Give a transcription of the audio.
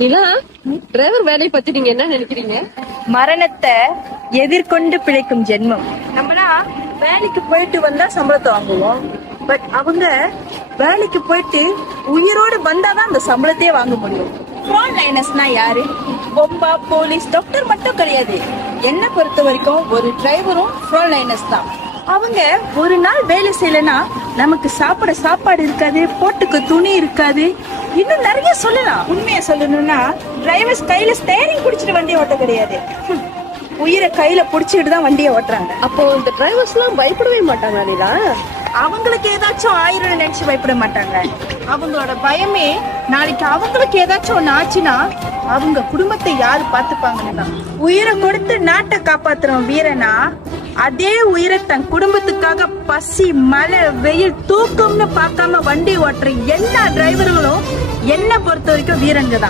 நிலா, driver வேலையை பத்தி நீங்க என்ன நினைக்கிறீங்க? மரணத்தை எதிர்கொண்டு பிழைக்கும் ஜென்மம். நம்மளா வேலைக்கு போயிட்டு வந்தா சம்பளத்தை வாங்குவோம். பட் அவங்க வேலைக்கு போயிட்டு உயிரோடு வந்தாதான் அந்த சம்பளத்தையே வாங்க முடியும். ஃப்ரண்ட் லைனர்ஸ்னா யாரு? பொம்பா, போலீஸ், டாக்டர் மட்டும் கிடையாது. என்ன பொறுத்த வரைக்கும் ஒரு டிரைவரும் ஃப்ரண்ட் லைனர்ஸ் தான். அவங்க ஒரு நாள் வேலை செய்யலனா நமக்கு சாப்பிட சாப்பாடு இருக்காது, போட்டுக்கு துணி இருக்காது, இன்னும் நிறைய சொல்லலாம். உண்மையை சொல்லணும்னா டிரைவர்ஸ் கையில ஸ்டேரிங் பிடிச்சிட்டு வண்டியை ஓட்ட கிடையாது, உயிரை கையில புடிச்சிட்டு தான் வண்டியை ஓட்டுறாங்க. அப்போ இந்த டிரைவர்ஸ் எல்லாம் பயப்படவே மாட்டாங்க நிலா? அவங்களுக்கு ஏதாச்சும் ஆயிரம் நினைச்சு பயப்பட மாட்டாங்க. அவங்களோட பயமே நாளைக்கு அவங்களுக்கு ஏதாச்சும் ஒண்ணு ஆச்சுன்னா அவங்க குடும்பத்தை யாரு பாத்துப்பாங்கன்னு. உயிரை கொடுத்து நாட்டை காப்பாத்துறோம் வீரனா, அதே உயிரை தன் குடும்பத்துக்காக பசி, மழை, வெயில், தூக்கம்னு பார்க்காம வண்டி ஓட்டுற எல்லா டிரைவர்களும் என்ன பொறுத்த வரைக்கும் வீரங்க தான்.